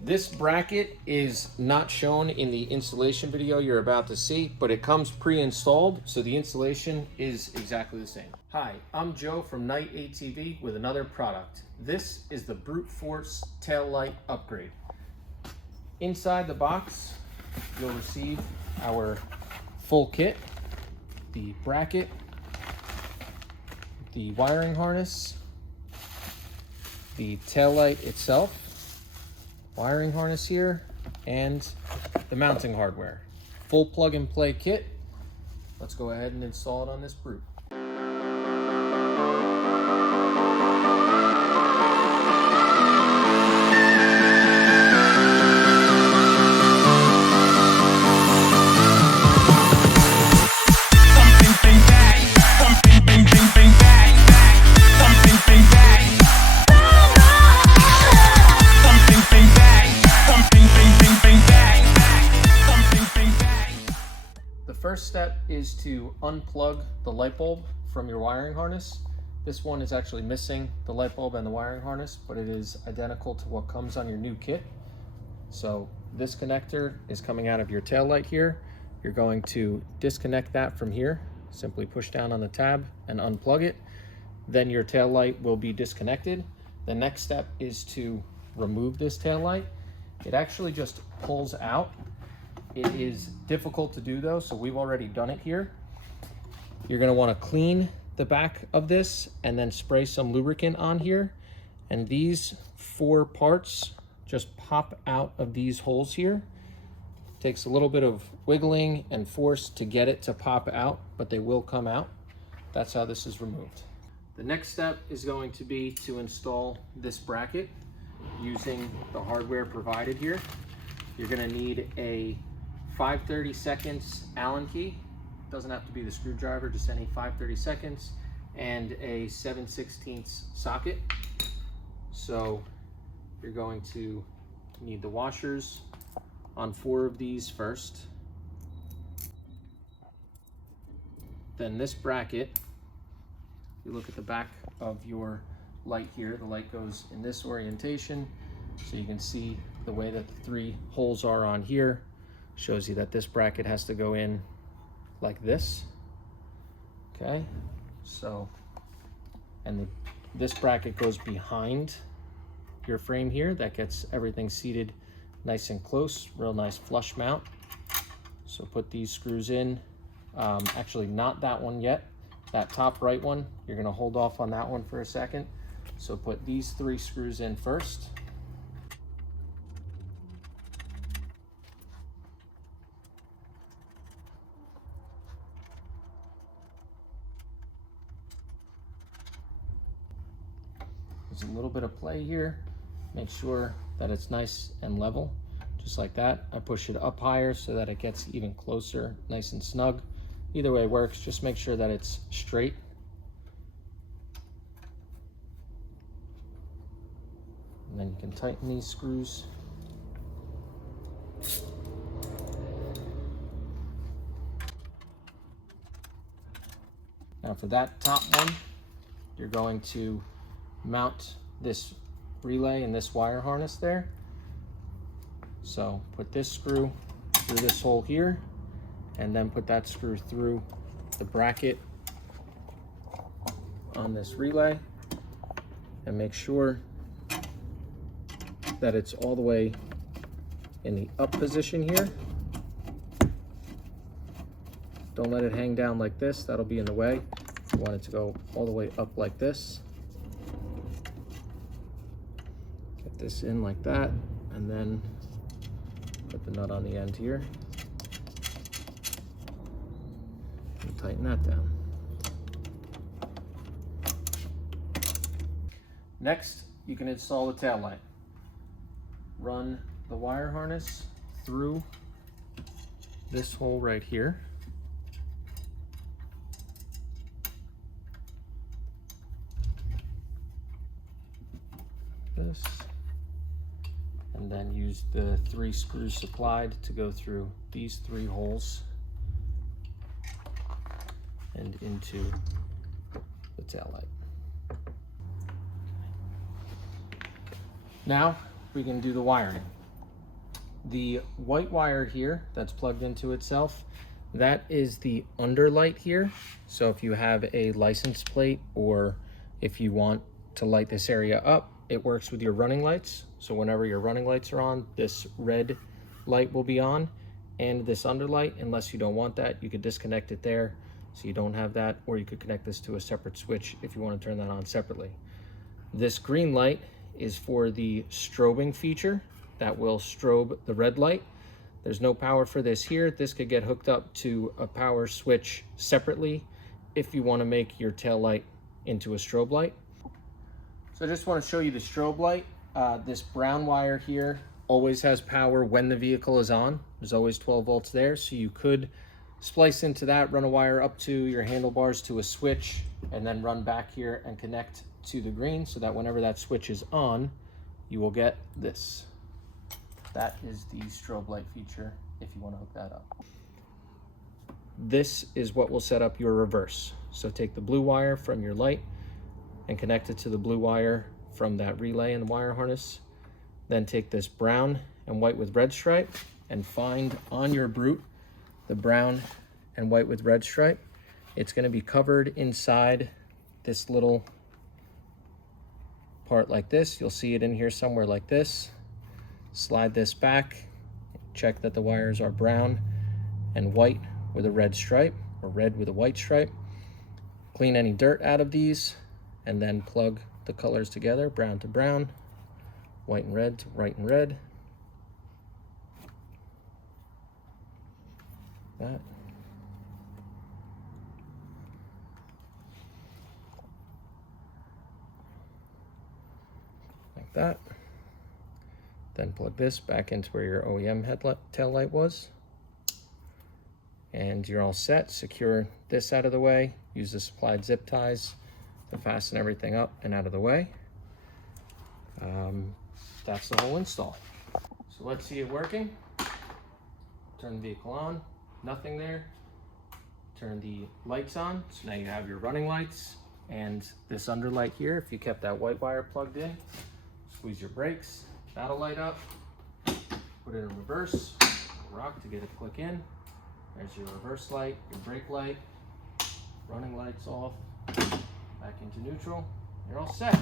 This bracket is not shown in the installation video you're about to see, but it comes pre-installed, so the installation is exactly the same. Hi, I'm Joe from Knight ATV with another product. This is the Brute Force tail light upgrade. Inside the box, you'll receive our full kit, the bracket, the wiring harness, the tail light itself, wiring harness here, and the mounting hardware. Full plug and play kit. Let's go ahead and install it on this Brute. The first step is to unplug the light bulb from your wiring harness. This one is actually missing the light bulb and the wiring harness, but it is identical to what comes on your new kit. So this connector is coming out of your tail light here. You're going to disconnect that from here. Simply push down on the tab and unplug it. Then your tail light will be disconnected. The next step is to remove this tail light. It actually just pulls out. It is difficult to do though, so we've already done it here. You're gonna wanna clean the back of this and then spray some lubricant on here. And these 4 parts just pop out of these holes here. Takes a little bit of wiggling and force to get it to pop out, but they will come out. That's how this is removed. The next step is going to be to install this bracket using the hardware provided here. You're gonna need a 5/32 Allen key. Doesn't have to be the screwdriver, just any 5/32, and a 7/16 socket. So you're going to need the washers on 4 of these first. Then this bracket, you look at the back of your light here, the light goes in this orientation, so you can see the way that the 3 holes are on here. Shows you that this bracket has to go in like this. Okay, so, and this bracket goes behind your frame here. That gets everything seated nice and close, real nice flush mount. So put these screws in. Actually not that one yet, that top right one. You're gonna hold off on that one for a second. So put these 3 screws in first. There's a little bit of play here. Make sure that it's nice and level, just like that. I push it up higher so that it gets even closer, nice and snug. Either way works, just make sure that it's straight. And then you can tighten these screws. Now for that top one, you're going to mount this relay and this wire harness there. So put this screw through this hole here, and then put that screw through the bracket on this relay, and make sure that it's all the way in the up position here. Don't let it hang down like this, that'll be in the way. You want it to go all the way up like this. Get this in like that, and then put the nut on the end here. And tighten that down. Next, you can install the tail light. Run the wire harness through this hole right here. This, and then use the 3 screws supplied to go through these 3 holes and into the tail light. Now we can do the wiring. The white wire here that's plugged into itself, that is the underlight here. So if you have a license plate or if you want to light this area up, it works with your running lights. So whenever your running lights are on, this red light will be on, and this underlight, unless you don't want that, you could disconnect it there so you don't have that, or you could connect this to a separate switch if you want to turn that on separately. This green light is for the strobing feature that will strobe the red light. There's no power for this here. This could get hooked up to a power switch separately if you want to make your tail light into a strobe light. So I just want to show you the strobe light. This brown wire here always has power when the vehicle is on. There's always 12 volts there, so you could splice into that, run a wire up to your handlebars to a switch, and then run back here and connect to the green so that whenever that switch is on, you will get this. That is the strobe light feature if you want to hook that up. This is what will set up your reverse. So take the blue wire from your light and connect it to the blue wire from that relay and the wire harness. Then take this brown and white with red stripe and find on your Brute the brown and white with red stripe. It's going to be covered inside this little part like this. You'll see it in here somewhere like this. Slide this back, check that the wires are brown and white with a red stripe, or red with a white stripe. Clean any dirt out of these and then plug the colors together, brown to brown, white and red to white and red. That. Like that. Then plug this back into where your OEM tail light was. And you're all set. Secure this out of the way. Use the supplied zip ties to fasten everything up and out of the way. That's the whole install. So let's see it working. Turn the vehicle on. Nothing there. Turn the lights on. So now you have your running lights and this underlight here. If you kept that white wire plugged in, squeeze your brakes. That'll light up. Put it in reverse. Rock to get it to click in. There's your reverse light, your brake light. Running lights off. Back into neutral. You're all set.